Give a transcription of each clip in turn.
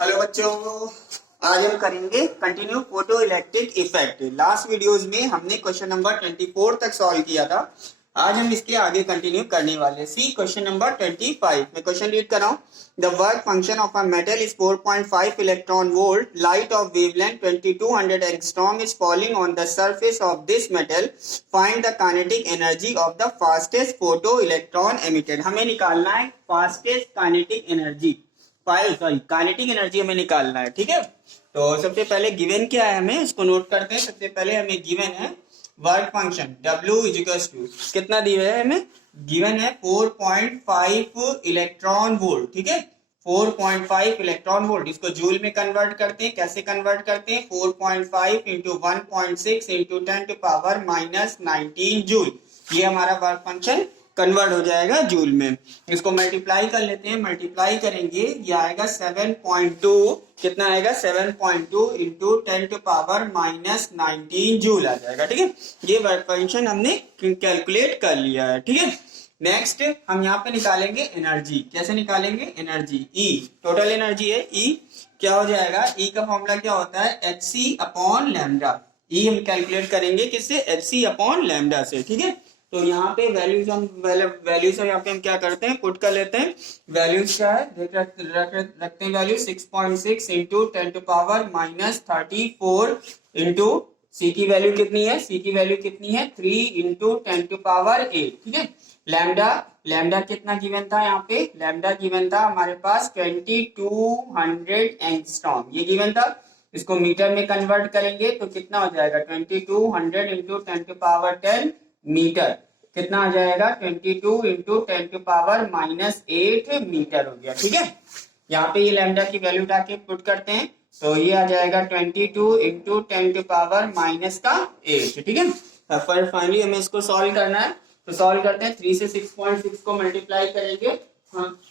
Hello बच्चों, आज हम करेंगे continue photo electric effect. Last videos में हमने क्वेश्चन नंबर 24 तक सॉल्व किया था। आज हम इसके आगे कंटिन्यू करने वाले। सी क्वेश्चन नंबर 25 में क्वेश्चन रीड कर रहा हूँ। The work function of a metal is 4.5 electron volt. Light of wavelength 2200 angstrom is falling on the surface of this metal. Find the kinetic energy of the fastest photo electron emitted. हमें निकालना है fastest kinetic energy, kinetic energy हमें निकालना है। ठीक है, तो सबसे पहले गिवन क्या है हमें उसको नोट करते हैं। सबसे पहले हमें गिवन है work function W equals to कितना दिया है हमें, गिवन है 4.5 इलेक्ट्रॉन वोल्ट। ठीक है, 4.5 इलेक्ट्रॉन वोल्ट। इसको जूल में कन्वर्ट करते हैं। कैसे कन्वर्ट करते हैं, 4.5 into 1.6 into 10 to power minus 19 joule. ये हमारा वर्क फंक्शन कन्वर्ट हो जाएगा जूल में। इसको मल्टीप्लाई कर लेते हैं। मल्टीप्लाई करेंगे, ये आएगा 7.2। कितना आएगा, 7.2 into 10 to power minus 19 joule आ जाएगा। ठीक है, ये वर्क फंक्शन हमने कैलकुलेट कर लिया है। ठीक है, नेक्स्ट हम यहाँ पे निकालेंगे एनर्जी। कैसे निकालेंगे एनर्जी, ई टोटल एनर्जी है। ई क्या हो जाएगा, ई का फॉर्मूला क्या होता है, एच सी अपॉन लैम्डा। ई हम कैलकुलेट करेंगे किससे, एच सी अपॉन लैम्डा से। ठीक है, तो यहाँ पे वैल्यूज यहाँ पे हम क्या करते हैं, पुट कर लेते हैं। वैल्यूज क्या है, रखते हैं value 6.6 into 10 to power minus 34 into C की वैल्यू कितनी है, सी की वैल्यू कितनी है 3 इंटू 10 टू पावर 8। ठीक है, लैम्डा कितना गिवन था यहाँ पे, लैम्डा गिवन था हमारे पास 2200 एंगस्ट्रॉम, ये गिवन था। इसको मीटर में कन्वर्ट करेंगे तो कितना हो जाएगा, 2200 इंटू 10 टू पावर 10 मीटर। कितना आ जाएगा, 22 into 10 to power minus 8 metre हो गया। ठीक है, यहाँ पे ये लैम्डा की वैल्यू उठा के पुट करते हैं तो ये आ जाएगा 22 इंटू 10 टू पावर माइनस का 8। ठीक है, फिर फाइनली हमें इसको सॉल्व करना है। तो सॉल्व करते हैं, 3 से 6.6 को मल्टीप्लाई करेंगे।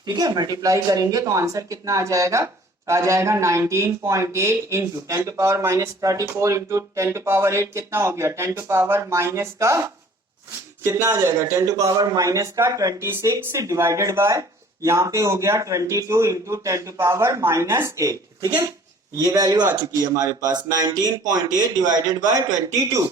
ठीक है, मल्टीप्लाई करेंगे तो आंसर कितना आ जाएगा, 19.8 into 10 to power minus 34 into 10 to power 8 कितना हो गया, 10 टू पावर माइनस का कितना आ जाएगा, 10 टू पावर माइनस का 26 डिवाइडेड बाय यहाँ पे हो गया 22 इंटू 10 टू पावर माइनस 8। ठीक है, ये वैल्यू आ चुकी है हमारे पास 19.8 डिवाइडेड बाय 22।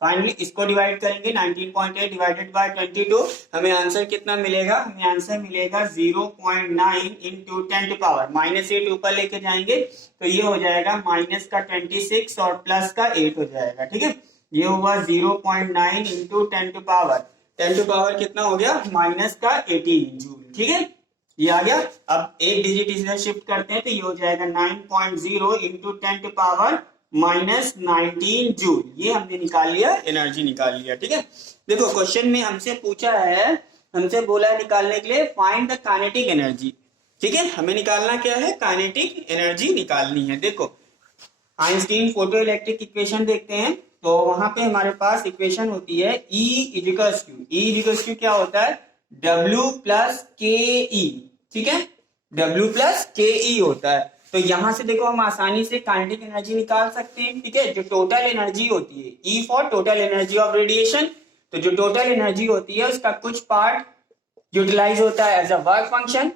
फाइनली इसको डिवाइड करेंगे, 19.8 डिवाइडेड बाय 22, हमें आंसर कितना मिलेगा, हमें आंसर मिलेगा 0.9 इंटू 10 टू पावर माइनस 8 ऊपर लेके जाएंगे तो ये हो जाएगा माइनस का 26 और प्लस का 8 हो जाएगा। ठीक है, ये हुआ 0.9 इंटू 10 टू पावर कितना हो गया, माइनस का 18 जूल। ठीक है, ये आ गया। अब एक डिजिट इधर शिफ्ट करते हैं तो ये हो जाएगा 9.0 into 10 to power minus 19 joule. ये हमने निकाल लिया, एनर्जी निकाल लिया। ठीक है, देखो क्वेश्चन में हमसे पूछा है, हमसे बोला है निकालने के लिए फाइंड द काइनेटिक एनर्जी। ठीक है, हमें निकालना क्या है, काइनेटिक एनर्जी निकालनी है। देखो आइंस्टीन फोटो इलेक्ट्रिक इक्वेशन देखते हैं तो वहां पे हमारे पास इक्वेशन होती है E इजिकल्स टू क्या होता है, W प्लस के ई। ठीक है, W प्लस के ई होता है। तो यहां से देखो हम आसानी से काइनेटिक एनर्जी निकाल सकते हैं। ठीक है, जो टोटल एनर्जी होती है, E for total energy of radiation, तो जो टोटल एनर्जी होती है उसका कुछ पार्ट यूटिलाइज होता है एज अ वर्क फंक्शन।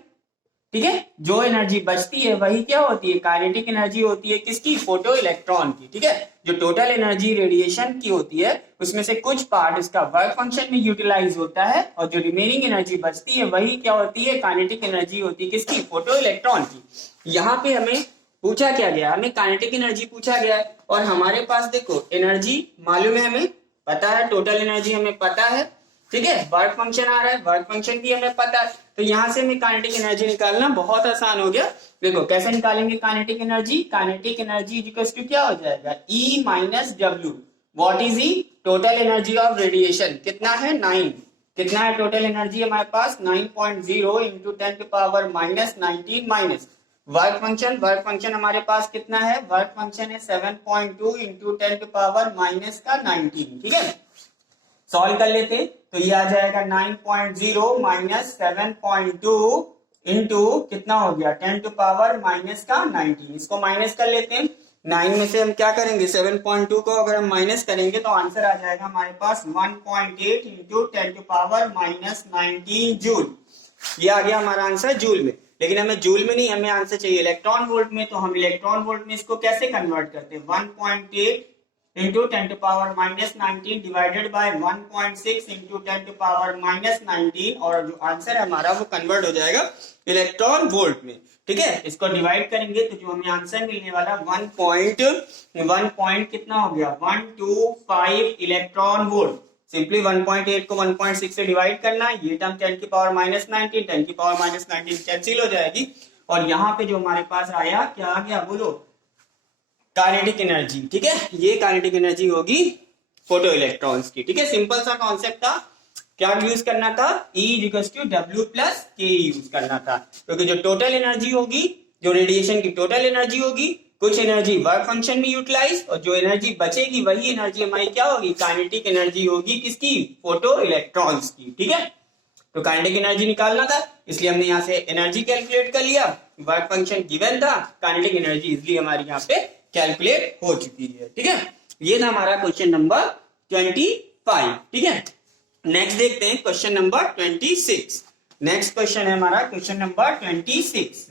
ठीक है, जो एनर्जी बचती है वही क्या होती है, काइनेटिक एनर्जी होती है किसकी, फोटो इलेक्ट्रॉन की। ठीक है, जो टोटल एनर्जी रेडिएशन की होती है उसमें से कुछ पार्ट इसका वर्क फंक्शन में यूटिलाइज होता है और जो रिमेनिंग एनर्जी बचती है वही क्या होती है, काइनेटिक एनर्जी होती है किसकी, फोटो इलेक्ट्रॉन की। यहाँ पे हमें पूछा क्या गया, हमें काइनेटिक एनर्जी पूछा गया है और हमारे पास देखो एनर्जी मालूम है, हमें पता है, टोटल एनर्जी हमें पता है। ठीक है, वर्क फंक्शन आ रहा है, वर्क फंक्शन भी हमें पता है, तो यहां से हमें काइनेटिक एनर्जी निकालना बहुत आसान हो गया। देखो कैसे निकालेंगे kinetic energy, kinetic energy equals to क्या हो जाएगा, E minus W। What is E, total energy of radiation कितना है 9। कितना है टोटल एनर्जी हमारे पास 9.0 into 10 to power minus 19 minus work function हमारे पास कितना है, वर्क फंक्शन है 7.2 इंटू 10 टू पावर माइनस का 19। ठीक है, सॉल्व कर लेते तो ये आ जाएगा 9.0 माइनस 7.2 इंटू कितना हो गया 10 टू पावर माइनस का 19। इसको माइनस कर लेते हैं, 9 में से हम क्या करेंगे 7.2 को अगर हम माइनस करेंगे तो आंसर आ जाएगा हमारे पास 1.8 into 10 to power minus 19 joule. ये आ गया हमारा आंसर जूल में। लेकिन हमें जूल में नहीं, हमें आंसर चाहिए इलेक्ट्रॉन वोल्ट में। तो हम इलेक्ट्रॉन वोल्ट में इसको कैसे कन्वर्ट करते हैं, 1.8 into 10 to power minus 19 divided by 1.6 into 10 to power minus 19, और जो आंसर है हमारा वो कन्वर्ट हो जाएगा इलेक्ट्रॉन वोल्ट में। ठीक है, इसको डिवाइड करेंगे तो जो हमें आंसर मिलने वाला 1 कितना हो गया, 125 इलेक्ट्रॉन वोल्ट। सिंपली 1.8 को 1.6 से डिवाइड करना है, ये टर्म 10 की पावर माइनस 19, 10 की पावर माइनस 19 कैंसिल हो जाएगी, और यहाँ पे जो हमारे पास आया, क्या आ गया बोलो, काइनेटिक एनर्जी। ठीक है, ये काइनेटिक एनर्जी होगी फोटो इलेक्ट्रॉन्स की। ठीक है, सिंपल सा कॉन्सेप्ट था। क्या यूज करना था, E = W + K यूज करना था, क्योंकि जो टोटल एनर्जी होगी, जो रेडिएशन की टोटल एनर्जी होगी, कुछ एनर्जी वर्क फंक्शन में यूटिलाइज, और जो एनर्जी बचेगी वही एनर्जी हमारी क्या होगी, काइनेटिक एनर्जी होगी, किसकी, फोटो इलेक्ट्रॉन्स की। ठीक है, तो काइनेटिक एनर्जी निकालना था, इसलिए हमने यहाँ से एनर्जी कैलकुलेट कर लिया, वर्क फंक्शन गिवन था, काइनेटिक एनर्जी इसलिए हमारी यहाँ पे कैलकुलेट हो चुकी है। ठीक है, ये था हमारा क्वेश्चन नंबर 25। ठीक है, नेक्स्ट देखते हैं क्वेश्चन नंबर 26। नेक्स्ट क्वेश्चन है हमारा क्वेश्चन नंबर 26।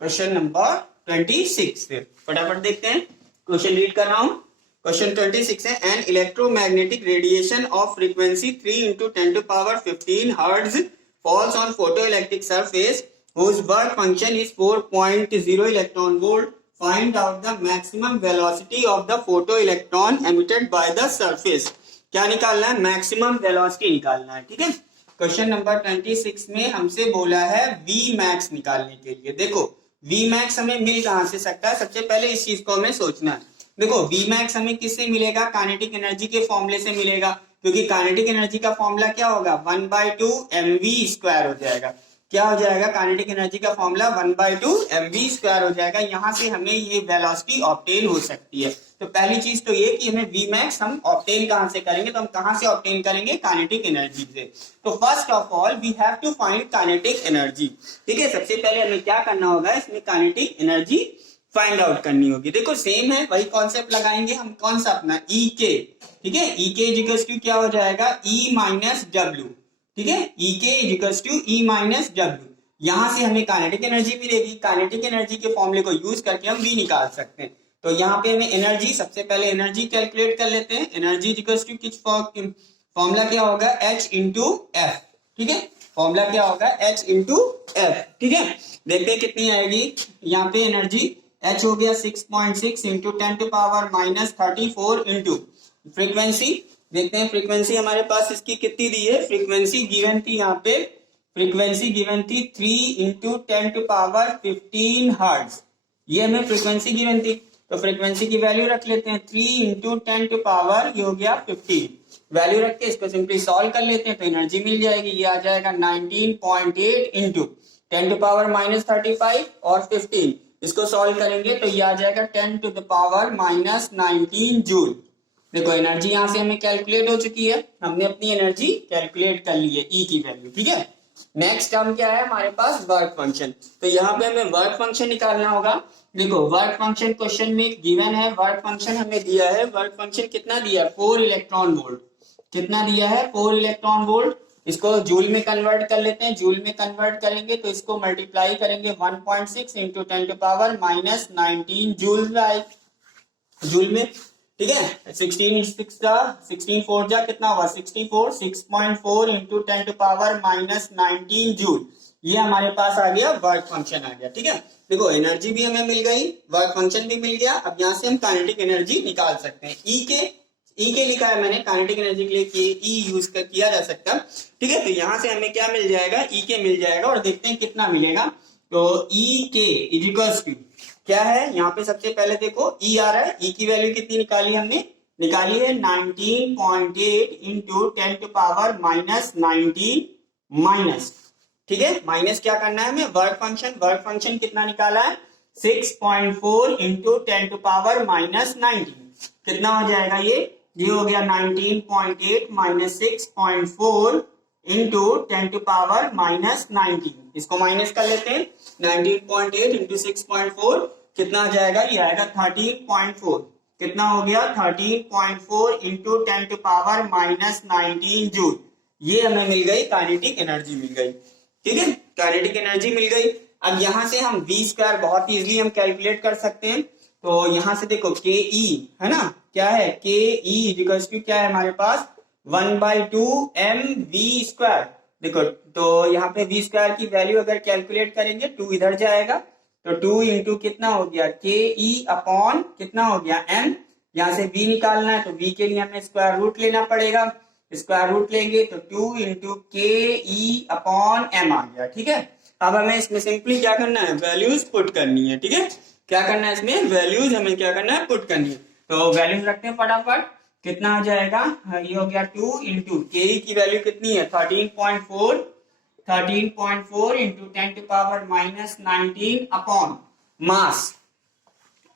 क्वेश्चन नंबर 26 फटाफट देखते हैं, क्वेश्चन रीड कर रहा हूं। क्वेश्चन 26 है, an electromagnetic radiation of frequency 3 into 10 to power 15 hertz falls on photo electric surface whose work function is 4.0 electron volt. Find out the maximum velocity of the photoelectron emitted by the surface. क्या निकालना है, maximum velocity निकालना है। ठीक है, question number 26 में हमसे बोला है V मैक्स निकालने के लिए। देखो V मैक्स हमें मिल कहां से सकता है, सबसे पहले इस चीज को हमें सोचना है। देखो V मैक्स हमें किससे मिलेगा, काइनेटिक एनर्जी के फॉर्मूले से मिलेगा, क्योंकि काइनेटिक एनर्जी का फॉर्मूला क्या होगा, 1/2 mv² हो जाएगा। क्या हो जाएगा, काइनेटिक एनर्जी का फॉर्मूला 1/2 mv² हो जाएगा। यहां से हमें ये वेलोसिटी ऑब्टेन हो सकती है। तो पहली चीज तो ये कि हमें V मैक्स हम ऑब्टेन कहां से करेंगे, तो हम कहां से ऑब्टेन करेंगे, काइनेटिक एनर्जी से। तो first of all we have to find kinetic energy. ठीक है, सबसे पहले हमें क्या करना होगा, इसमें काइनेटिक एनर्जी फाइंड आउट करनी होगी। देखो सेम है, वही कॉन्सेप्ट लगाएंगे हम, कौन सा अपना EK। ठीक है, EK = क्या हो जाएगा, E - W। ठीक है, EK = E - W। यहां से हमें काइनेटिक एनर्जी मिलेगी, काइनेटिक एनर्जी के फॉर्मूले को यूज करके हम V निकाल सकते हैं। तो यहाँ पे हमें एनर्जी, सबसे पहले एनर्जी कैलकुलेट कर लेते हैं। एनर्जी = किस फॉर्मूला क्या होगा, H × F। ठीक है, फॉर्मूला क्या होगा, H × F। ठीक है, देखते हैं कितनी आएगी। यहाँ पे एनर्जी H हो गया 6.6 into 10 to power minus 34 into frequency. देखते हैं फ्रीक्वेंसी हमारे पास इसकी कितनी दी है, फ्रीक्वेंसी गिवन थी, यहाँ पे फ्रीक्वेंसी गिवन थी 3 इंटू 10 टू पावर 15 हर्ट्ज। ये हमें फ्रीक्वेंसी गिवन थी, तो फ्रीक्वेंसी की वैल्यू रख लेते हैं 3 इंटू 10 टू पावर, ये हो गया 15। वैल्यू रख के इसको सिंपली सॉल्व कर लेते हैं, तो एनर्जी मिल जाएगी। ये आ जाएगा 19.8 इंटू 10 टू पावर माइनस 35 और 15, इसको सॉल्व करेंगे तो ये आ जाएगा 10 to the power minus 19 joule. देखो एनर्जी यहां से हमें कैलकुलेट हो चुकी है, हमने अपनी एनर्जी कैलकुलेट कर ली है, E की वैल्यू। ठीक है, नेक्स्ट टर्म क्या है हमारे पास, वर्क फंक्शन। तो यहाँ पे हमें वर्क फंक्शन निकालना होगा। देखो वर्क फंक्शन क्वेश्चन में गिवन है, वर्क फंक्शन हमें दिया है, वर्क फंक्शन कितना दिया है, 4 इलेक्ट्रॉन वोल्ट। कितना दिया है, 4 इलेक्ट्रॉन वोल्ट। इसको जूल में कन्वर्ट कर लेते हैं, जूल में कन्वर्ट करेंगे तो इसको मल्टीप्लाई करेंगे 1.6 into 10 to power minus 19 joule में। ठीक है, 16 4 जा कितना हुआ, 64, 6.4 into 10 to power minus 19 joule. ये हमारे पास आ गया, वर्क फंक्शन आ गया। ठीक है, देखो एनर्जी भी हमें मिल गई, वर्क फंक्शन भी मिल गया। अब यहाँ से हम काइनेटिक एनर्जी निकाल सकते हैं। E के लिखा है मैंने, काइनेटिक एनर्जी के लिए E यूज किया जा सकता है। ठीक है, तो यहाँ से हमें क्या मिल जाएगा, E के मिल जाएगा, और देखते हैं कितना मिलेगा। तो E के इक्वल्स टू क्या है, यहाँ पे सबसे पहले देखो E आ रहा है, E की वैल्यू कितनी निकाली हमने, निकाली है 19.8 into 10 to power minus 19 minus. ठीक है, माइनस क्या करना है हमें, वर्क फंक्शन कितना निकाला है, 6.4 इंटू 10 टू पावर माइनस 19। कितना हो जाएगा ये हो गया 19.8 minus 6.4 into 10 to power minus 19। इसको माइनस कर लेते हैं, 19.8 इंटू 6.4 कितना आ जाएगा, ये आएगा 13.4। कितना हो गया, 13.4 into 10 to power minus 19 joule. ये हमें मिल गई काइनेटिक एनर्जी मिल गई, ठीक है, काइनेटिक एनर्जी मिल गई। अब यहां से हम v स्क्वायर बहुत इजीली हम कैलकुलेट कर सकते हैं। तो यहां से देखो के ई है ना, क्या है के ई क्या है हमारे पास 1/2 mv²। देखो तो यहाँ पे v स्क्वायर की वैल्यू अगर कैलकुलेट करेंगे 2 इधर जाएगा, तो 2 इंटू कितना हो गया के ई अपॉन कितना हो गया m। यहाँ से v निकालना है तो v के लिए हमें स्क्वायर रूट लेना पड़ेगा, स्क्वायर रूट लेंगे तो 2 इंटू के ई अपॉन m आ गया, ठीक है। अब हमें इसमें सिंपली क्या करना है, वैल्यूज पुट करनी है, ठीक है। क्या करना है इसमें, वैल्यूज हमें क्या करना है, पुट करनी है। तो वैल्यूज रखते हैं फटाफट, कितना आ जाएगा, ये हो गया 2 इंटू के की वैल्यू कितनी है 13.4 इंटू 10⁻⁻19 अपॉन मास,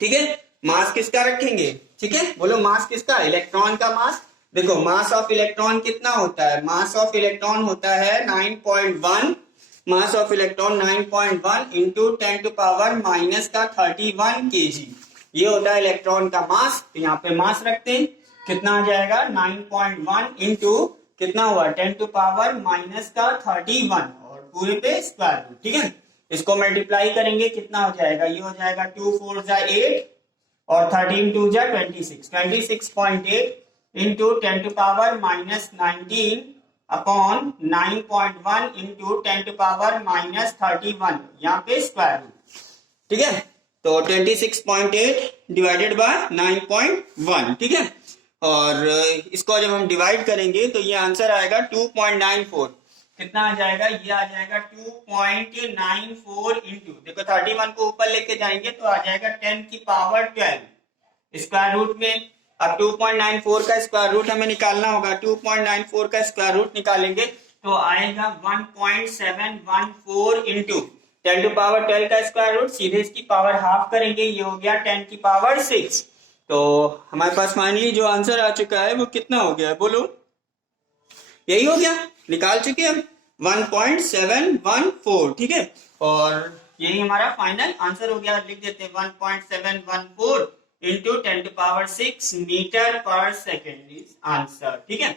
ठीक है। मास किसका रखेंगे, ठीक है, बोलो मास किसका, इलेक्ट्रॉन का मास। देखो मास ऑफ इलेक्ट्रॉन कितना होता है, मास ऑफ इलेक्ट्रॉन होता है 9.1, mass of electron 9.1 into 10⁻⁻31 kg, ये होता है इलेक्ट्रॉन का मास। तो यहाँ पे मास रखते हैं, कितना आ जाएगा 9.1 इंटू कितना हुआ 10⁻⁻31 और पूरे पे स्क्वायर रूट, ठीक है। इसको मल्टीप्लाई करेंगे कितना हो जाएगा, ये हो जाएगा 2 4 जा 8 और 13 2 जा 26, 26.8 इंटू 10⁻⁻19 अपॉन 9.1 इंटू 10⁻⁻31, यहाँ पे स्क्वायर रूट, ठीक है। तो 26.8 डिवाइडेड बाय 9.1, ठीक है। और इसको जब हम डिवाइड करेंगे तो ये आंसर आएगा 2.94, कितना आ जाएगा, ये आ जाएगा 2.94 इंटू, देखो 31 को ऊपर लेके जाएंगे तो आ जाएगा 10⁻12 स्क्वायर रूट में। अब 2.94 का स्क्वायर रूट हमें निकालना होगा, 2.94 का स्क्वायर रूट निकालेंगे तो आएगा 1.714 इंटू 10⁻12 का स्क्वायर रूट, सीधे इसकी पावर हाफ करेंगे, ये हो गया 10⁻6। तो हमारे पास फाइनली जो आंसर आ चुका है वो कितना हो गया है, बोलो, यही हो गया, निकाल चुके हम 1.714, ठीक है। और यही हमारा फाइनल आंसर हो गया, लिख देते हैं 1.714 इंटू 10⁻6 मीटर पर सेकेंड इज आंसर, ठीक है।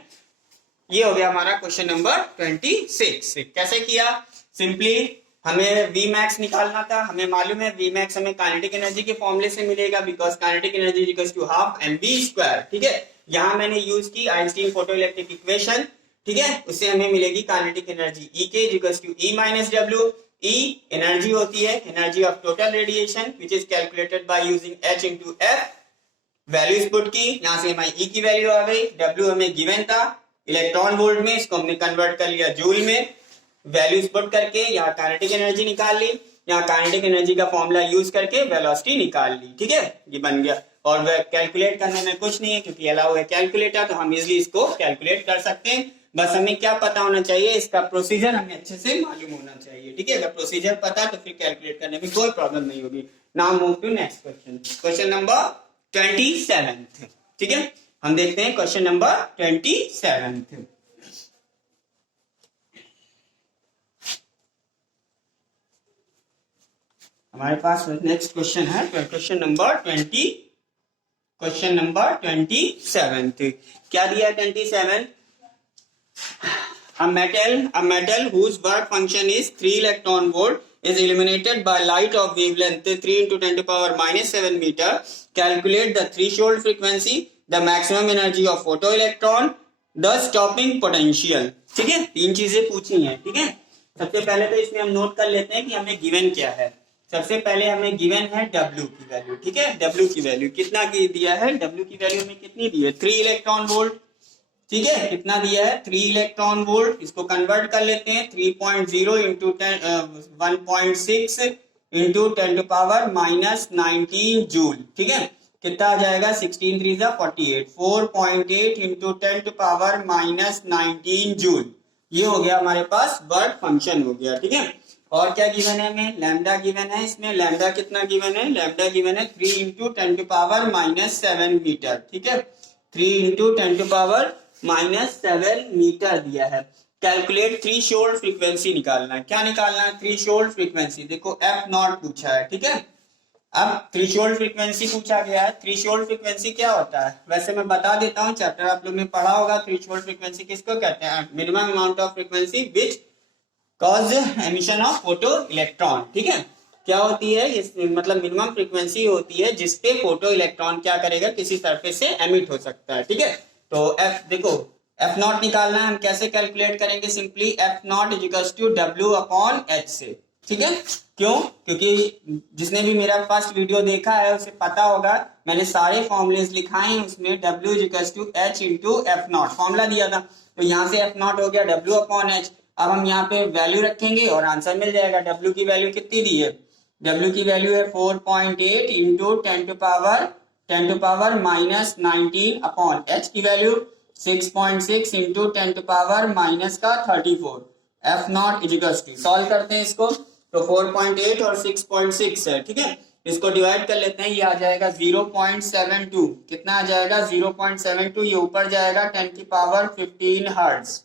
ये हो गया हमारा क्वेश्चन नंबर 26। कैसे किया, सिंपली हमें V मैक्स निकालना था, हमें मालूम है V मैक्स हमें काइनेटिक एनर्जी के फॉर्मूले से मिलेगा, because kinetic energy equals to half mv², ठीक है। यहाँ मैंने यूज की आइंस्टीन फोटोइलेक्ट्रिक इक्वेशन, ठीक है, उससे हमें मिलेगी काइनेटिक एनर्जी E के equals to E minus W। E energy होती है energy of total radiation which is calculated by using H into F। Values put की, यहाँ से हमारी E की वैल्यू आ गई, W हमें गिवन था इलेक्ट्रॉन वोल्ट में, इसको हमने कन्वर्ट कर लिया जूल में, वैल्यूज पुट करके यहाँ काइनेटिक एनर्जी निकाल ली, यहाँ काइनेटिक एनर्जी का फॉर्मूला यूज करके वेलोसिटी निकाल ली, ठीक है, ये बन गया। और कैलकुलेट करने में कुछ नहीं है क्योंकि अलाउ है कैलकुलेटर, तो हम इजिली इसको कैलकुलेट कर सकते हैं। बस हमें क्या पता होना चाहिए, इसका प्रोसीजर हमें अच्छे से मालूम होना चाहिए, ठीक है। अगर प्रोसीजर पता तो फिर कैलकुलेट करने में कोई प्रॉब्लम नहीं होगी। Now move to next question, question number 27, ठीक है। हम देखते हैं क्वेश्चन नंबर 27। हमारे पास नेक्स्ट क्वेश्चन है क्वेश्चन नंबर 27। क्या दिया है 27, a metal whose work function is 3 electron volt is illuminated by light of wavelength 3 into 10⁻⁻7 meter. Calculate the threshold frequency, the maximum energy of photoelectron, the stopping potential, ठीक है। 3 चीजें पूछी हैं, ठीक है। सबसे पहले तो इसमें हम नोट कर लेते हैं कि हमें गिवन क्या है। सबसे पहले हमें गिवन है W की वैल्यू, ठीक है। W की वैल्यू कितना की दिया है, W की वैल्यू में कितनी दी है 3 इलेक्ट्रॉन वोल्ट, ठीक है। कितना दिया है 3 इलेक्ट्रॉन वोल्ट, इसको कन्वर्ट कर लेते हैं 3.0 इंटू 1.6 इंटू 10⁻⁻19 जूल, ठीक है। कितना आ जाएगा 16 3 48, 4.8 इंटू 10⁻⁻19 जूल, ये हो गया हमारे पास वर्क फंक्शन हो गया, ठीक है। और क्या गिवन है हमें, लैम्डा गिवन है, इसमें लैम्डा कितना गिवन है, लैम्डा गिवन है 3 इंटू 10⁻⁻7 मीटर, ठीक है। 3 इंटू 10⁻⁻7 मीटर दिया है। कैलकुलेट थ्रेशोल्ड फ्रीक्वेंसी निकालना है, क्या निकालना है थ्रेशोल्ड फ्रीक्वेंसी, देखो F नॉट पूछा है, ठीक है। अब थ्रेशोल्ड फ्रीक्वेंसी पूछा गया है। थ्रेशोल्ड फ्रीक्वेंसी क्या होता है, वैसे मैं बता देता हूँ, चैप्टर आप लोग ने पढ़ा होगा। थ्रेशोल्ड फ्रीक्वेंसी किसको कहते हैं? Minimum amount of frequency which cause emission of photo electron. ठीक है, क्या होती है ये? मतलब मिनिमम फ्रीक्वेंसी होती है जिसपे फोटो इलेक्ट्रॉन क्या करेगा, किसी सरफेस से एमिट हो सकता है। ठीक है, तो एफ देखो, एफ नॉट निकालना है, हम कैसे कैलकुलेट करेंगे? Simply F not is equal to W upon H से। ठीक है, क्यों? क्योंकि जिसने भी मेरा फर्स्ट वीडियो देखा है उसे पता होगा, मैंने सारे फॉर्मुलेज लिखाए हैं उसमें। W is equal to H into F not formula दिया था, तो यहाँ से एफ नॉट हो गया डब्ल्यू अपॉन एच। अब हम यहाँ पे वैल्यू रखेंगे और आंसर मिल जाएगा। डब्ल्यू की वैल्यू कितनी दी है? डब्ल्यू की वैल्यू है 4.8 into 10 to power minus 19 upon H की value 6.6 into 10 to power minus का 34। F naught equals to, solve करते हैं इसको, तो 4.8 और 6.6 है। ठीक है, इसको डिवाइड कर लेते हैं, ये आ जाएगा 0.72। कितना आ जाएगा? 0.72। ये ऊपर जाएगा 10 की पावर 15 हर्ट्ज।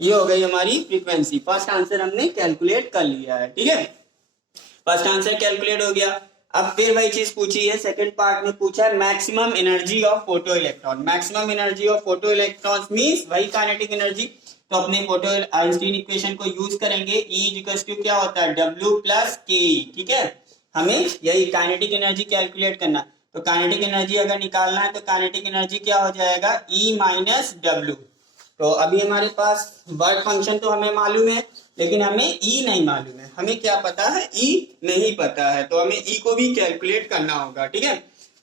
ये हो गई हमारी फ्रीक्वेंसी। फर्स्ट आंसर हमने कैलकुलेट कर लिया है। ठीक है, फर्स्ट आंसर कैलकुलेट हो गया। अब फिर वही चीज पूछी है, सेकंड पार्ट में पूछा है maximum energy of photo electron. Maximum energy of photo electron means वही काइनेटिक एनर्जी। तो अपने फोटो आइंस्टीन इक्वेशन को यूज करेंगे। E इक्वल्स टू क्या होता है? W प्लस के। ठीक है, हमें यही काइनेटिक एनर्जी कैलकुलेट करना। तो काइनेटिक एनर्जी अगर निकालना है तो काइनेटिक एनर्जी क्या हो जाएगा? E minus W. तो अभी हमारे पास वर्क फंक्शन तो हमें मालूम है, लेकिन हमें ई नहीं मालूम है। हमें क्या पता है? ई नहीं पता है, तो हमें ई को भी कैलकुलेट करना होगा। ठीक है,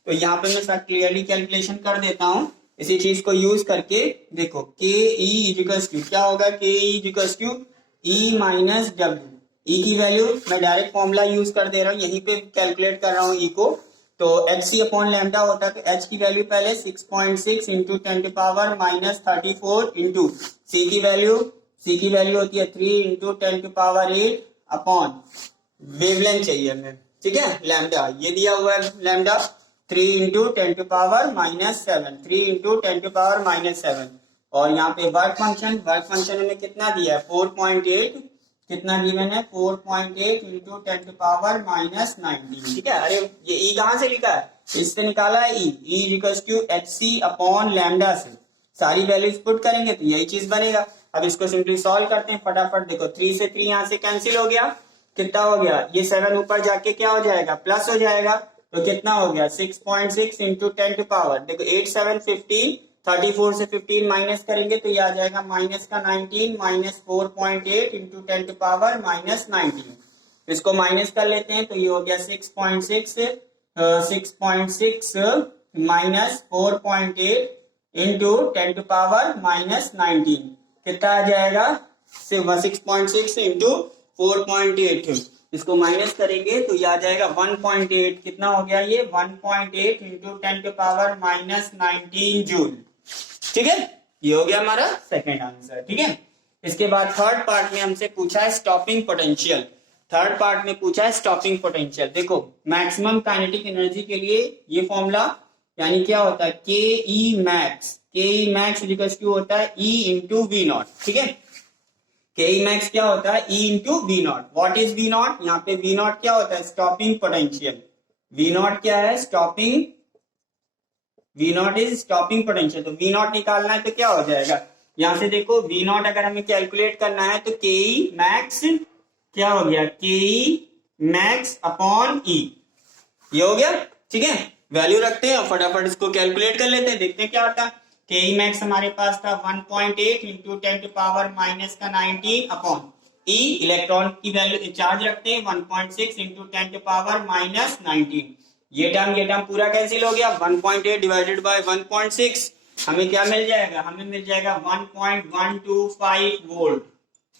तो यहाँ पे मैं क्लियरली कैलकुलेशन कर देता हूँ इसी चीज को यूज करके। देखो के ई इजिकल्स टू क्या होगा? K E equals to E minus W. E की वैल्यू मैं डायरेक्ट फॉर्मूला यूज कर दे रहा हूँ, यहीं पे कैलकुलेट कर रहा हूँ ई को। तो एच सी अपॉन लैम्डा होता है, तो एच की वैल्यू पहले 6.6 into 10 to power minus 34 into C की वैल्यू होती है 3 into 10 to power 8 upon wavelength चाहिए हमें। ठीक है, लैम्डा ये दिया हुआ है, lambda 3 into 10 to power minus 7, 3 into 10 to power minus 7। और यहाँ पे वर्क फंक्शन हमें कितना दिया है? 4.8। कितना गिवन है? 4.8 इंटू 10 टू पावर माइनस 19। ठीक है, अरे ये ई कहाँ से लिखा है? इससे निकाला है E. E equals to H C upon lambda से सारी वैल्यूज पुट करेंगे तो यही चीज बनेगा। अब इसको सिंपली सॉल्व करते हैं फटाफट। देखो 3 से 3 यहाँ से कैंसिल हो गया, कितना हो गया? ये 7 ऊपर जाके क्या हो जाएगा? प्लस हो जाएगा। तो कितना हो गया? 6.6 इंटू 10 टू पावर, देखो 8 7 15, 34 से 15 माइनस करेंगे तो ये आ जाएगा माइनस का 19 minus 4.8 into 10 to power minus 19। इसको माइनस कर लेते हैं तो ये हो गया 6.6 minus 4.8 into 10 to power minus 19। कितना आ जाएगा? 6.6 इंटू 4.8, इसको माइनस करेंगे तो ये आ जाएगा 1.8। कितना हो गया ये? 1.8 into 10 to power minus 19 joule. ठीक है, ये हो गया हमारा सेकंड आंसर। ठीक है, इसके बाद थर्ड पार्ट में हमसे पूछा है स्टॉपिंग पोटेंशियल। थर्ड पार्ट में पूछा है स्टॉपिंग पोटेंशियल। देखो मैक्सिमम काइनेटिक एनर्जी के लिए ये फॉर्मूला यानी क्या होता है? के ई मैक्स। के ई मैक्स इक्वल्स टू होता है ई इंटू वी नॉट। ठीक है, के ई मैक्स क्या होता है? E into V not. What is V not? यहाँ पे वी नॉट क्या होता है? Stopping potential. वी नॉट क्या है? Stopping, V not is stopping potential. तो वी नॉट निकालना है तो क्या हो जाएगा? यहां से देखो वी नॉट अगर हमें कैलकुलेट करना है तो के ई मैक्स क्या हो गया? के ई मैक्स अपॉन ई, ये हो गया। ठीक है, वैल्यू रखते हैं और फटाफट इसको कैलकुलेट कर लेते हैं, देखते हैं क्या आता है। के ई मैक्स हमारे पास था 1.8 इंटू 10 टू पावर माइनस का 19 अपॉन ई, इलेक्ट्रॉन की वैल्यू चार्ज रखते हैं 1.6 इंटू 10 टू पावर माइनस 19। ये टर्म पूरा कैंसिल हो गया। 1.8 डिवाइडेड बाय 1.6 हमें क्या मिल जाएगा? हमें मिल जाएगा 1.125 वोल्ट।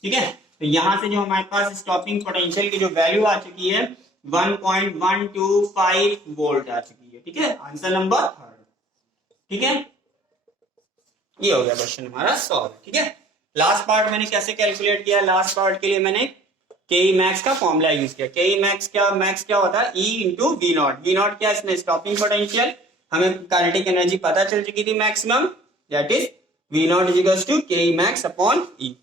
ठीक है, तो यहां से जो हमारे पास स्टॉपिंग पोटेंशियल की जो वैल्यू आ चुकी है 1.125 वोल्ट आ चुकी है। ठीक है, आंसर नंबर थर्ड। ठीक है, ये हो गया क्वेश्चन हमारा सॉल्व। ठीक है, लास्ट पार्ट मैंने कैसे कैलकुलेट किया? लास्ट पार्ट के लिए मैंने के ई मैक्स का फॉर्मूला यूज किया। के ई मैक्स क्या होता है? E into V not. V not क्या? इसमें स्टॉपिंग पोटेंशियल, हमें काइनेटिक एनर्जी पता चल चुकी थी maximum, that is V not is equal to K E max upon ई।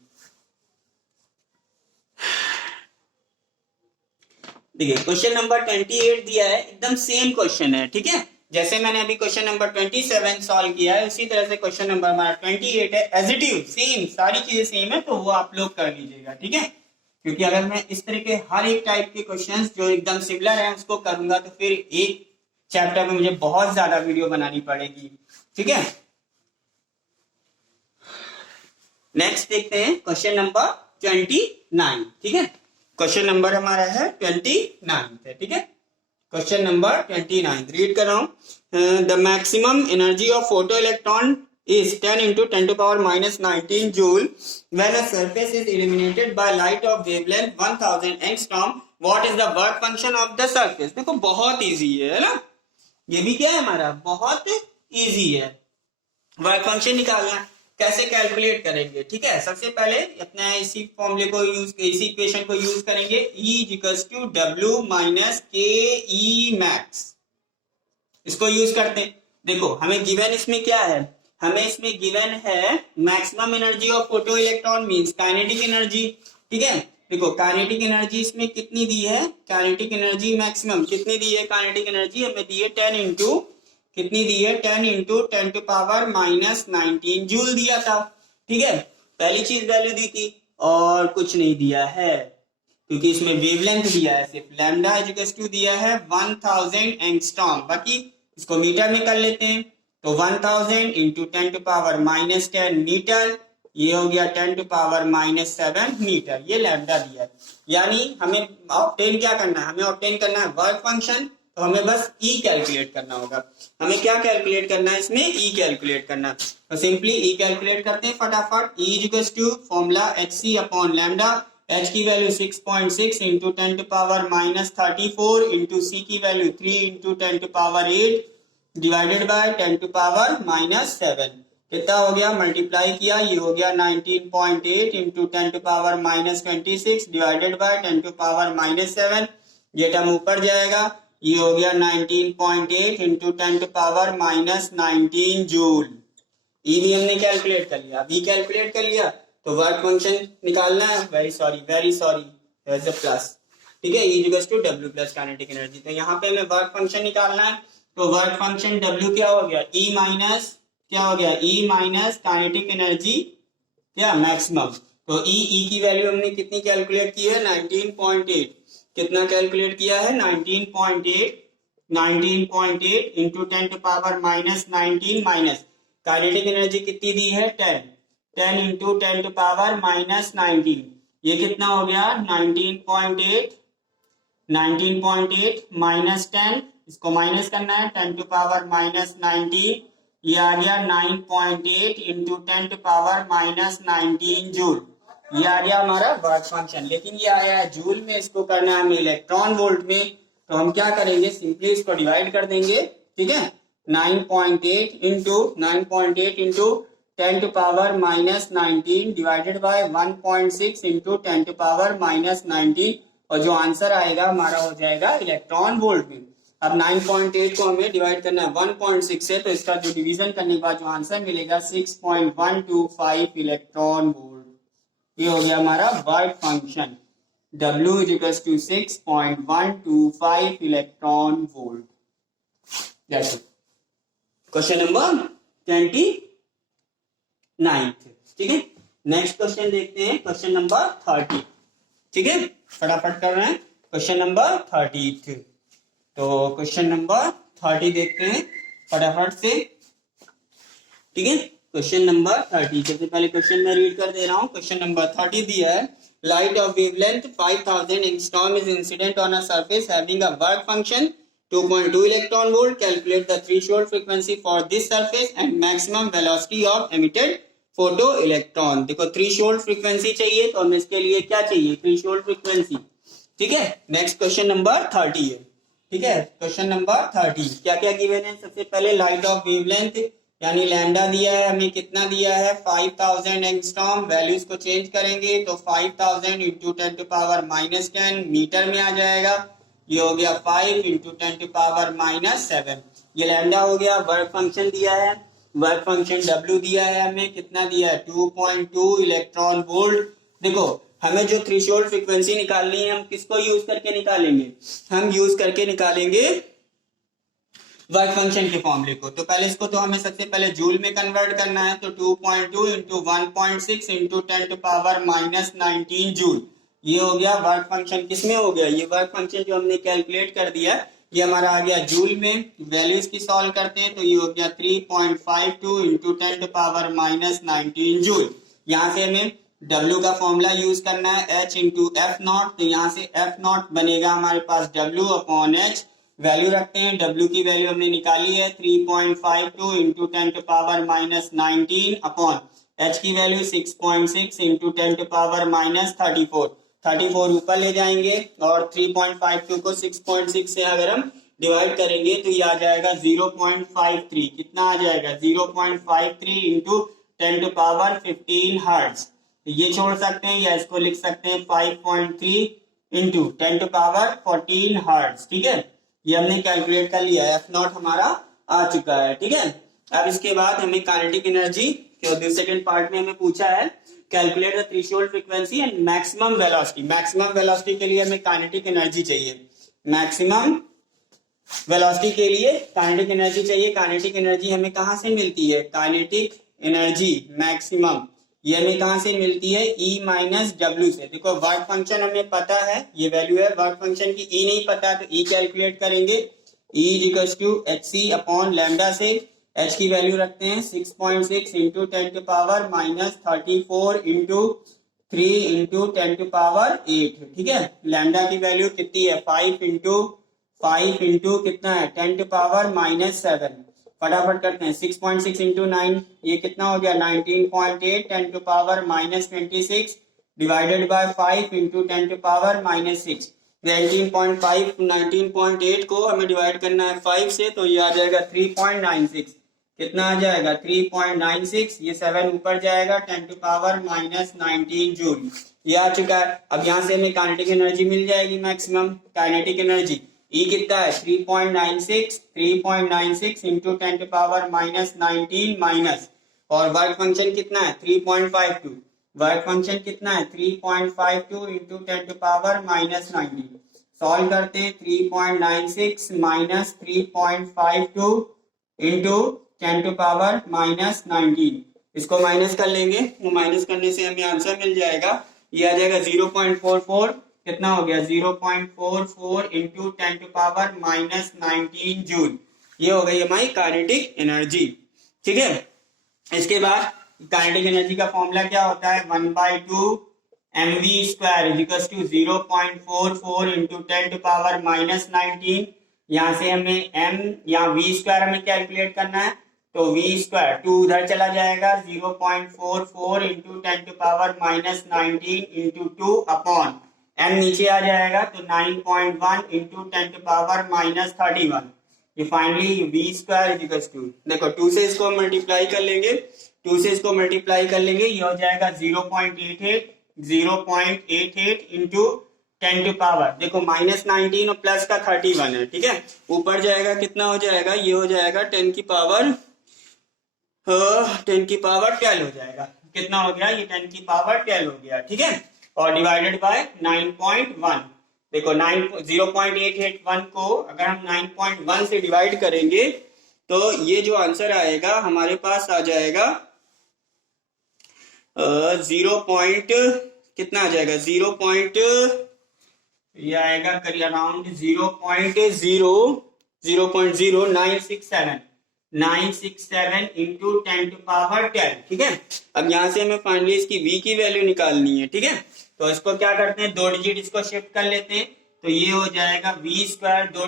देखिए क्वेश्चन नंबर 28 दिया है, एकदम सेम क्वेश्चन है, ठीक है। जैसे मैंने अभी क्वेश्चन नंबर 27 सॉल्व किया है उसी तरह से क्वेश्चन नंबर हमारा 28 है, एज इट इज सेम, सारी चीजें सेम है, तो वो आप लोग कर लीजिएगा, ठीक है। क्योंकि अगर मैं इस तरह के हर एक टाइप के क्वेश्चंस जो एकदम सिमिलर है उसको करूंगा तो फिर एक चैप्टर में मुझे बहुत ज्यादा वीडियो बनानी पड़ेगी, ठीक है। नेक्स्ट देखते हैं क्वेश्चन नंबर 29, ठीक है। क्वेश्चन नंबर हमारा है 29 है, ठीक है। क्वेश्चन नंबर 29 रीड कर रहा हूं। The maximum energy of photo electron is 10 into 10 to power minus 19 joule when a surface is illuminated by light of wavelength 1000 angstrom. What is the work function of the surface? देखो बहुत easy है ना, ये भी क्या है हमारा बहुत इजी है। वर्क फंक्शन निकालना कैसे कैलकुलेट करेंगे, ठीक है। सबसे पहले अपना इसी फॉर्मूले को यूज, इसी इक्वेशन को यूज करेंगे, E = W माइनस के ई मैक्स, इसको यूज करते हैं। देखो हमें गिवन इसमें क्या है, हमें इसमें गिवन है maximum energy of photo electron means kinetic energy, ठीक है। देखो काइनेटिक एनर्जी इसमें कितनी दी है, काइनेटिक एनर्जी मैक्सिमम कितनी दी है, काइनेटिक एनर्जी हमें दी है 10 इंटू कितनी दी है 10 into 10 to power minus 19 joule दिया था, ठीक है। पहली चीज वैल्यू दी थी और कुछ नहीं दिया है क्योंकि इसमें वेवलेंथ दिया है, सिर्फ लैम्डा इक्वल्स टू दिया है 1000 एंगस्ट्रॉम। बाकी इसको मीटर में कर लेते हैं तो 1000 into 10 to power minus 10 metre, ये हो गया 10 टू पावर माइनस 7 मीटर, ये लैम्डा दिया है। यानी हमें ऑब्टेन क्या करना है, हमें ऑब्टेन करना है वर्क फंक्शन, तो हमें बस E कैलकुलेट करना होगा। हमें क्या कैलकुलेट करना है इसमें, E कैलकुलेट करना, तो सिंपली E कैलकुलेट करते हैं फटाफट। E equals to formula hc upon lambda, h की value 6.6 into 10 to power minus 34 into c की value 3 into 10 to power 8 divided by 10 to power minus 7, कितना हो गया, मल्टीप्लाई किया, ये हो गया 19.8 into 10 to power minus 26 divided by 10 to power minus 7, ये टर्म ऊपर जाएगा, ये हो गया 19.8 into 10 to power minus 19 joule. E भी हमने कैलकुलेट कर लिया, बी कैलकुलेट कर लिया, तो वर्क फंक्शन निकालना है, वेरी सॉरी प्लस, ठीक है। E equals to W plus kinetic energy, तो यहाँ पे हमें वर्क फंक्शन निकालना है, तो वर्क फंक्शन W क्या हो गया, E माइनस क्या हो गया, E माइनस काइनेटिक एनर्जी क्या मैक्सिमम, तो E की वैल्यू हमने कितनी कैलकुलेट की है 19.8, कितना कैलकुलेट किया है 19.8 into 10 to power minus 19 minus kinetic energy कितनी दी है 10 इंटू 10 टू पावर माइनस 19, ये कितना हो गया 19.8 माइनस 10, इसको माइनस करना है 10 टू पावर माइनस 19, ये आ गया 9.8 into 10 to power minus 19 joule, ये आ गया हमारा वर्क फंक्शन। लेकिन ये आया है जूल में, इसको करना है हमें इलेक्ट्रॉन वोल्ट में, तो हम क्या करेंगे, सिंपली इसको डिवाइड कर देंगे, ठीक है। 9.8 into 10 to power minus 19 divided by 1.6 into 10 to power minus 19, और जो आंसर आएगा हमारा हो जाएगा इलेक्ट्रॉन वोल्ट में। अब 9.8 को हमें डिवाइड करना है 1.6 से, तो इसका जो डिवीजन करने के बाद जो आंसर मिलेगा 6.125 इलेक्ट्रॉन वोल्ट, ये हो गया हमारा work function W equals to 6.125 electron volt. Question number 29, ठीक है। नेक्स्ट क्वेश्चन देखते हैं, क्वेश्चन नंबर 30, ठीक है, फटाफट कर रहे हैं क्वेश्चन नंबर 30। तो क्वेश्चन नंबर 30 देखते हैं फटाफट से, ठीक है। क्वेश्चन नंबर 30, सबसे पहले क्वेश्चन में रीड कर दे रहा हूं। क्वेश्चन नंबर 30 दिया है, light of wavelength 5000 angstrom is incident on a surface having a work function 2.2 electron volt, calculate the threshold frequency for this surface and maximum velocity of emitted photo electron. देखो threshold frequency चाहिए, तो हमें इसके लिए क्या चाहिए, threshold frequency, ठीक है। नेक्स्ट क्वेश्चन नंबर 30 है, ठीक है। क्वेश्चन नंबर 30 क्या क्या गिवन है, सबसे पहले लाइट ऑफ वेवलेंथ यानी लैम्डा दिया है, हमें कितना दिया है 5000 एंगस्ट्रॉम, वैल्यूज को चेंज करेंगे तो 5000 into 10 to power minus 10 metre में आ जाएगा, ये हो गया 5 इंटू 10 टू पावर माइनस 7, ये लैम्डा हो गया। वर्क फंक्शन दिया है, वर्क फंक्शन W दिया है, हमें कितना दिया है 2.2 इलेक्ट्रॉन वोल्ट। देखो हमें जो थ्रेशोल्ड फ्रीक्वेंसी निकालनी है हम किसको यूज करके निकालेंगे, हम यूज करके निकालेंगे वर्क फंक्शन के फॉर्मूले को। तो पहले इसको तो हमें सबसे पहले जूल में कन्वर्ट करना है, तो 2.2 into 1.6 into 10 to power minus 19 joule. ये हो गया वर्क फंक्शन, किसमें हो गया ये वर्क फंक्शन जो हमने कैलकुलेट कर दिया, ये हमारा आ गया जूल में। वैल्यूज की सॉल्व करते हैं तो ये हो गया 3.52 into 10 to power minus 19 joule. यहाँ से हमें W का फॉर्मूला यूज करना है H इंटू एफ नॉट, तो यहाँ से एफ नॉट बनेगा हमारे पास W अपॉन H। वैल्यू रखते हैं, W की वैल्यू हमने निकाली है 3.52 into 10 to power minus 19 upon H की value 6.6 into 10 to power minus 34 ऊपर ले जाएंगे और 3.52 को 6.6 से अगर हम डिवाइड करेंगे तो ये आ जाएगा 0.53। कितना आ जाएगा 0.53 इंटू 10 टू पावर 15 हर्ट्ज। ये छोड़ सकते हैं या इसको लिख सकते हैं 5.3 इंटू 10 टू पावर 14 हर्ट्ज। ठीक है, ये हमने कैलकुलेट कर लिया है, एफ नॉट हमारा आ चुका है। ठीक है, अब इसके बाद हमें काइनेटिक एनर्जी के सेकंड पार्ट में हमें पूछा है calculate the threshold frequency and maximum velocity. Maximum velocity के लिए हमें काइनेटिक एनर्जी चाहिए, मैक्सिमम वेलोसिटी के लिए काइनेटिक एनर्जी चाहिए। काइनेटिक एनर्जी हमें कहां से मिलती है, काइनेटिक एनर्जी मैक्सिमम ये हमें कहां से मिलती है, E माइनस डब्ल्यू से। देखो वर्क फंक्शन हमें पता है, ये वैल्यू है, वर्क फंक्शन की E नहीं पता तो E कैलकुलेट करेंगे, E equals to HC upon lambda से। H की वैल्यू रखते हैं 6.6 into 10 to power minus 34 into 3 into 10 to power 8। ठीक है, लैम्डा की वैल्यू कितनी है 5 इंटू कितना है 10 टू पावर माइनस 7। फटाफट करते हैं 6.6 इंटू 9 ये कितना हो गया 19.8 10 to power minus 26 divided by 5 into 10 to power minus 6। 19.8 को हमें डिवाइड करना है 5 से तो ये आ जाएगा 3.96। कितना आ जाएगा 3.96, ये 7 ऊपर जाएगा 10 टू पावर माइनस 19 जूल। ये आ चुका है। अब यहाँ से हमें काइनेटिक एनर्जी मिल जाएगी, मैक्सिमम काइनेटिक एनर्जी E कितना है 3.96 into 10 to power minus 19 minus, और वर्क फंक्शन कितना है 3.52, वर्क फंक्शन कितना है 3.52 into 10 to power minus 19। Solve करते हैं 3.96 minus 3.52 into 10 to power minus 19, इसको माइनस कर लेंगे, वो माइनस करने से हमें आंसर मिल जाएगा, ये आ जाएगा 0.44। कितना हो गया 0.44 into 10 to power minus 19 joule. ये हो गई हमारी काइनेटिक एनर्जी। ठीक है, इसके बाद काइनेटिक एनर्जी का फॉर्मूला क्या होता है 1/2 mv square equals to 0.44 into 10 to power minus 19। यहाँ से हमें m या v स्क्वायर हमें कैलकुलेट करना है, तो v स्क्वायर 2 उधर चला जाएगा 0.44 into 10 to power minus 19 into 2 upon m नीचे आ जाएगा तो 9.1 इंटू 10 टू पावर माइनस 31। ये finally v square equals to, देखो 2 से इसको मल्टीप्लाई कर लेंगे, 2 से इसको मल्टीप्लाई कर लेंगे, ये हो जाएगा 0.88 इंटू 10 टू पावर, देखो माइनस 19 और प्लस का 31 है। ठीक है, ऊपर जाएगा कितना हो जाएगा, ये हो जाएगा 10 की पावर 12 हो जाएगा। कितना हो गया, ये 10 की पावर 12 हो गया। ठीक है, और डिवाइडेड बाय 9.1, देखो 0.881 को अगर हम 9.1 से डिवाइड करेंगे तो ये जो आंसर आएगा हमारे पास आ जाएगा कितना आ जाएगा ये आएगा करीब अराउंड 0.0967 इंटू 10 टू पावर 10। ठीक है, अब यहाँ से हमें फाइनली इसकी v की वैल्यू निकालनी है। ठीक है, तो इसको क्या करते हैं 2 डिजिट इसको शिफ्ट कर लेते हैं, तो ये हो जाएगा v स्क्वायर 2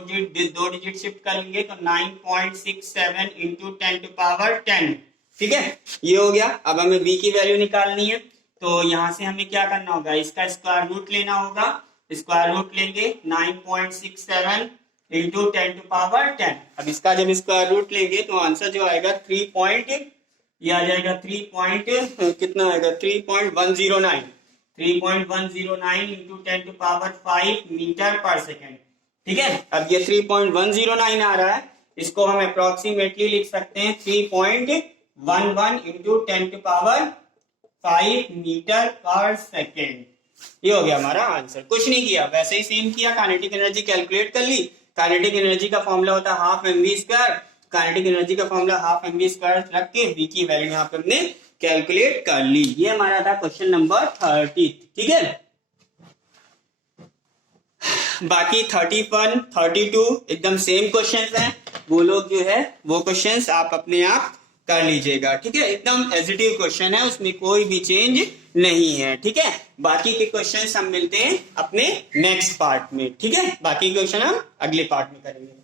डिजिट शिफ्ट कर लेंगे तो 9.67 इंटू 10 टू पावर 10। ठीक है, ये हो गया। अब हमें v की वैल्यू निकालनी है, तो यहाँ से हमें क्या करना होगा, इसका स्क्वायर रूट लेना होगा, स्क्वायर रूट लेंगे 9.67 इंटू 10 टू पावर 10। अब इसका जब स्क्वायर रूट लेंगे तो आंसर जो आएगा 3 ये आ जाएगा 3 कितना आएगा 3.109 इंटू 10 टू पावर 5 मीटर पर सेकेंड। ठीक है, अब ये 3.109 आ रहा है, इसको हम अप्रोक्सीमेटली लिख सकते हैं 3.11 इंटू 10 टू पावर 5 मीटर पर सेकेंड। ये हो गया हमारा आंसर। कुछ नहीं किया, वैसे ही सेम किया, काइनेटिक एनर्जी कैलकुलेट कर ली। काइनेटिक एनर्जी का फॉर्मूला होता है half mv square, kinetic energy का फॉर्मूला हाफ mv स्क्वायर रख के v की वैल्यू यहाँ पे हमने कैलकुलेट कर ली। ये हमारा था क्वेश्चन नंबर 30। ठीक है, बाकी 31, 32 एकदम सेम क्वेश्चंस हैं। वो लोग जो है वो क्वेश्चंस आप अपने आप कर लीजिएगा। ठीक है, एकदम एजिटिव क्वेश्चन है, उसमें कोई भी चेंज नहीं है। ठीक है, बाकी के क्वेश्चंस हम मिलते हैं अपने नेक्स्ट पार्ट में। ठीक है, बाकी क्वेश्चन हम अगले पार्ट में करेंगे।